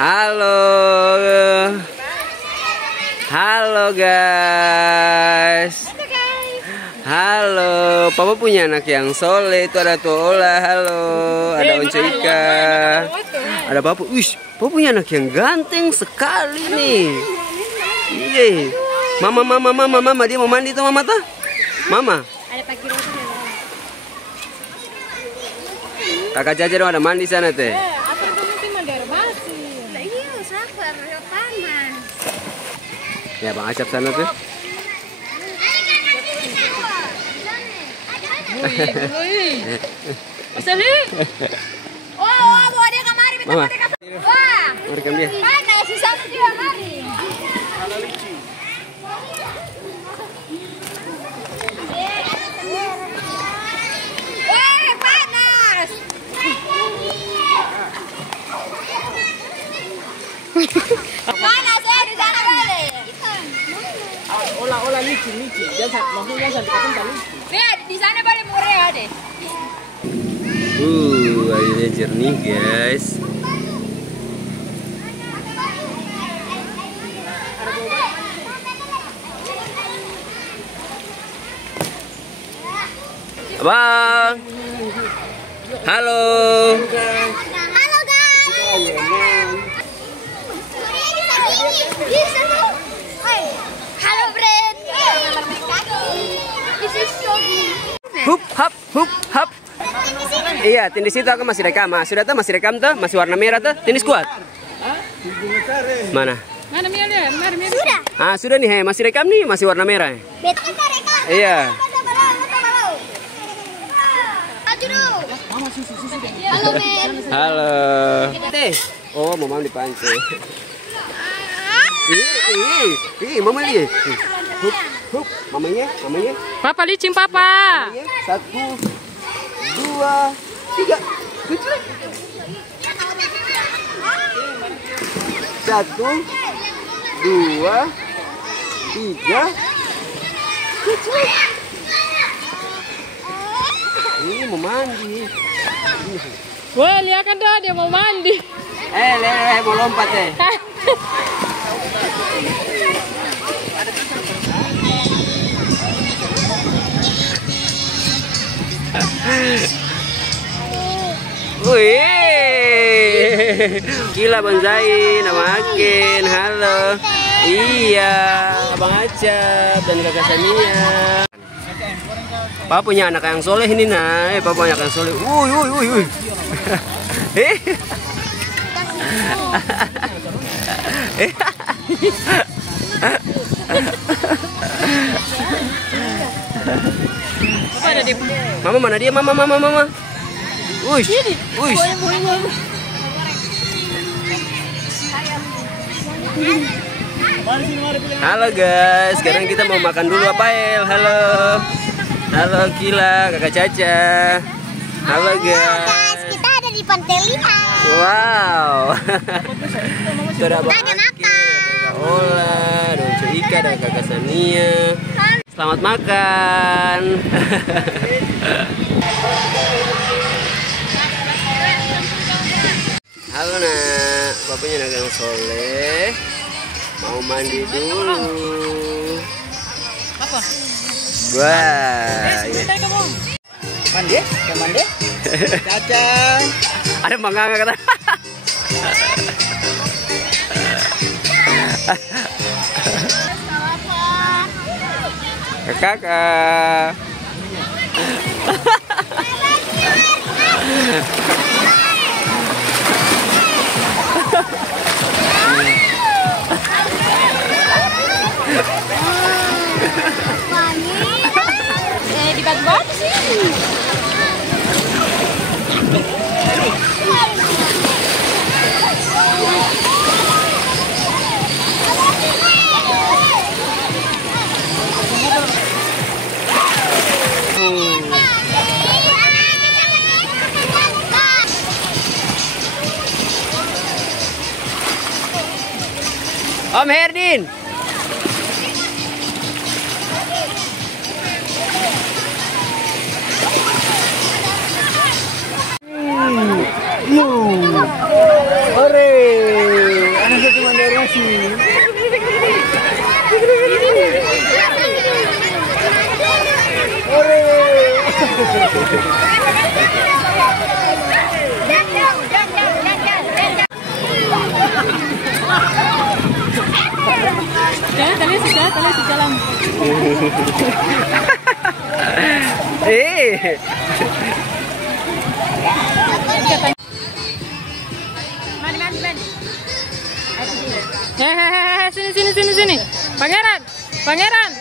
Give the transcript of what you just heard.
Halo. Halo guys. Halo, Papa punya anak yang soleh. Itu ada Tuola, halo. Ada Once Ika. Ada Papa. Wih, Papa punya anak yang ganteng sekali nih. Iya. Mama, dia mau mandi tuh mama tuh. Mama. Ada pagi roti. Kakak Caca dong ada mandi sana teh. Ya Bang Acap sana tuh. Oh, dia kemari Mama. Wah. Rekam dia. Mana si sama dia mari. Panas. Panas di sana boleh. Olah licin. Maksudnya jangan dikatakan licin. Lihat di sana boleh murah deh. Airnya jernih guys. Bang. Halo. Halo guys. Halo friend. This is Yogi. Hup hap. Iya, tindis itu aku masih rekam. Sudah tuh masih rekam tuh, masih warna merah tuh. Tindis kuat. Mana? Mana Mia? Sudah. Sudah nih, masih rekam nih, masih warna merah. Betul rekam. Iya. Halo men. Halo. Oh, mama dipancing. Mama lihat. Hup, mamanya. Papa licin papa. 1, 2, 3. 1, 2, 3. Ini mau mandi. Wah, lihat kan dia mau mandi. Mau lompat deh. Wih, gila Bang Zain, nama Akin, halo. Iya, Bang Acap dan Kakak Sania. Papa punya anak yang soleh ini nah, Papa punya anak yang soleh. Wuih. Mama mana dia? Mama. Wih. Halo guys, sekarang kita mau makan dulu apa El? Halo Kila, Kakak Caca. Halo guys. Kita ada di Pantai Lima. Wow. Sudah Kita makan. Ola, ada Once Ika dan Kakak Sania. Selamat makan. Halo nak, bapaknya anak yang soleh. Mau mandi dulu. Apa? Wah. Mandi? Caca. Ada mangga kata. Kakak. Di batu-batu sih. Om Herdin. Ore, anak satu mandarasi. Ore. Tali sejalan. Mani. Sini. Pangeran.